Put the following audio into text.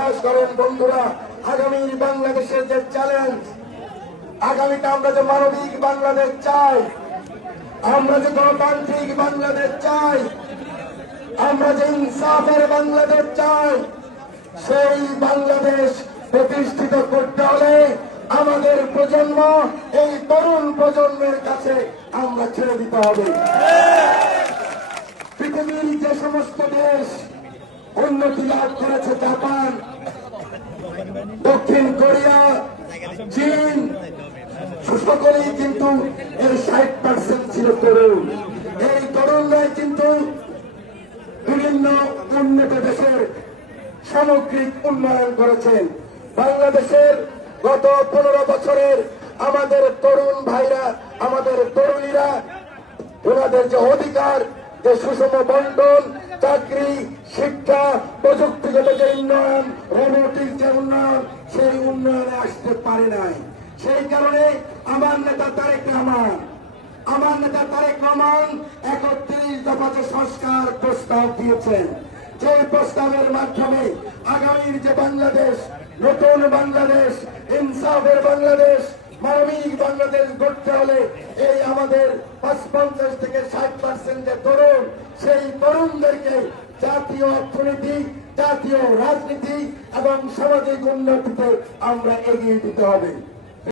বিশ্বাস করেন বন্ধুরা, আগামীর বাংলাদেশের যে চ্যালেঞ্জ আগামীতে আমরা যে মানবিক বাংলাদেশ চাই, আমরা যে গণতান্ত্রিক বাংলাদেশ চাই, আমরা যে ইনসাফের বাংলাদেশ চাই, সেই বাংলাদেশ প্রতিষ্ঠিত করতে হলে আমাদের প্রজন্ম, এই তরুণ প্রজন্মের কাছে আমরা ছেড়ে দিতে হবে। পৃথিবীর যে সমস্ত দেশ উন্নতি লাভ করেছে, জাপান চীন সকলেই কিন্তু এর ষাট পার্সেন্ট ছিল তরুণ। এই তরুণরাই কিন্তু বিভিন্ন উন্নত দেশের সামগ্রিক উন্নয়ন করেছেন। বাংলাদেশের গত পনেরো বছরের আমাদের তরুণ ভাইরা, আমাদের তরুণীরা, ওনাদের যে অধিকার যে সুষম বন্টন চাকরি, শিক্ষা, প্রযুক্তিগত যে উন্নয়ন রোবোটিক যে উন্নয়ন, সেই উন্নয়নে আসতে পারে নাই। সেই কারণে আমার নেতা তারেক রহমান, আমার নেতা তারেক রহমান একত্রিশ দফা যে সংস্কার প্রস্তাব দিয়েছেন। যে প্রস্তাবের মাধ্যমে আগামীর যে বাংলাদেশ, নতুন বাংলাদেশ, ইনসাফের বাংলাদেশ মানবিক বাংলাদেশ গড়তে হলে এই আমাদের পাঁচ পঞ্চাশ থেকে ষাট পার্সেন্ট যে তরুণ, সেই তরুণদেরকে জাতীয় অর্থনীতি, জাতীয় রাজনীতি এবং সামাজিক উন্নতিতে আমরা এগিয়ে দিতে হবে।